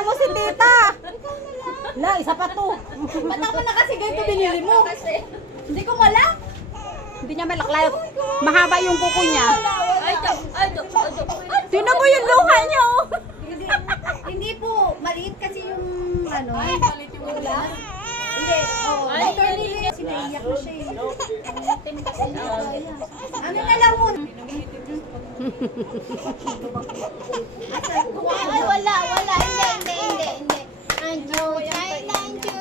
Sayang mo si tita. La, isa pa to. Ba't ako na kasi ganito binili mo? Hindi ko wala. Hindi niya malaklay. Mahaba yung kuko niya. Tingnan mo yung luha niya, oh. Hindi po, maliit kasi yung ano. Ay, maliit yung ulam. Hindi, oh. Sinaiyak ko siya eh. Ano na lang mo? Ay, wala. Hindi. Anjo, China, Anjo,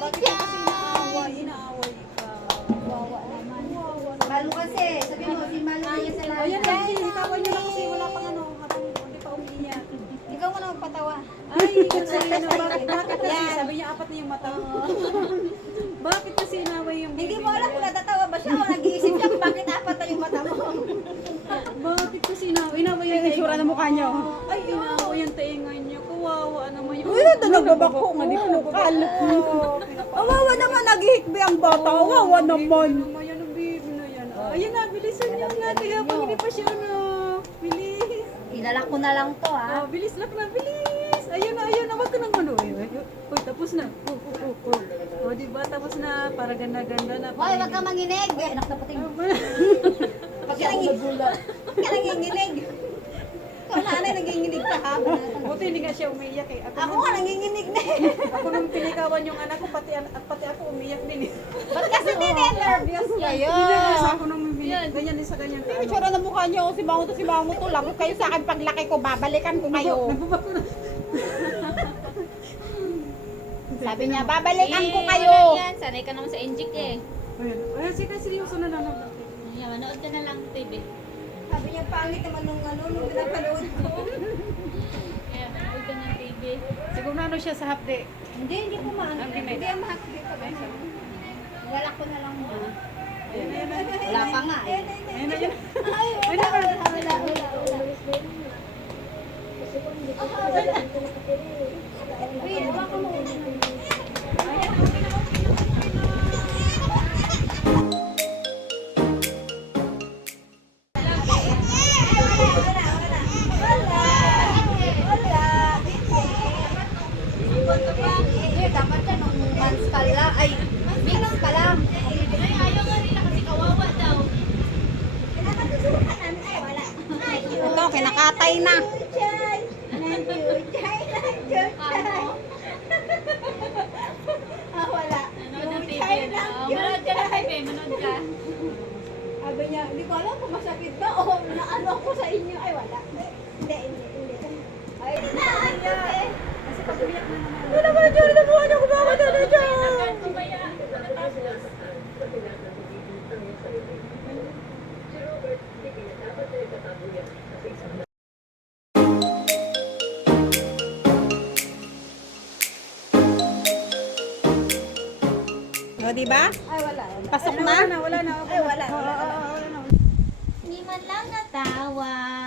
Malu kasi, sabi mo, si Malu niya sa lahat. Ayan, hitawan niyo lang kasi wala pang ano, hindi pa umiiyak. Ikaw mo na magpatawa. Ay, kasi bakit kasi? Sabi niya apat na yung mata. Bakit kasi inaway yung Hindi mo alam kung natatawa ba siya o nag-iisip siya kung bakit apat na yung mata mo. Bakit kasi inaway yung itsura ng mukha niya? Ay, inaway yung tainga niya. Kawawa naman yung... Uy, ito nagbabako, manipukal. Awawa naman, naghihikbi ang bata. Awawa naman. Ayan ang baby na yan. Ayan na, bilisan niya nga. Kaya pang hindi pa siya ano. Bilis. Ilalak ko na lang to ah. Bilis lang na, bilis. Ayun na. Huwag ka nang ano. Uy, tapos na. O, diba? Tapos na. Para ganda-ganda na. Hoy, wag kang manginig. Anak na pating. Pag ka nanginginig. Ikaw nanay nanginginig ka ha. Buti hindi nga siya umiiyak eh. Ako nga nanginginig na eh. Ako nung pinikawan yung anak ko, pati ako umiiyak din eh. Ba't kasi nervous kayo? Pinakawas ako nung umiiyak. Ganyan din sa ganyan ka. Itsura ng mukha niyo, si Bango to. Lagot kayo sa akin paglaki ko, babalikan ko kayo. Nagbabako na. Sabi niya, babalikan ko kayo. Yan, sanay ka naman sa inject eh. Ayun, sige, seryoso na lang. Yan, manood ka na lang TV. Sabi niya pangit naman nung nung pinapanood ko. Kaya manood ka ng TV. Siguro na ano siya sa hapde. Hindi po maano. Ang limit. Hindi ang mahal dito. Ilalak ko na lang mo. Ayun. Wala pa nga eh. Ayun. Ay, wala. Wait, baka mo. Dapat yan nung months pa lang. Ay, weeks pa lang. Ay, ayaw nga nila kasi kawawa daw. Ito, kinakatay na. Wala. Manood ng TV na. Manood ka ng TV, manood ka. Sabi niya, hindi ko alam kung masakit ba o naano ko sa inyo. Ay, wala. Hindi. Ay, hindi. Kasi pag umiyak na naman. Ano naman dyan? Nakuha niyo, kumawa na na dyan. Kumaya, natapos. O, diba? Ay, wala. Pasok na. Wala na. Ay, wala. Hindi man lang natawa.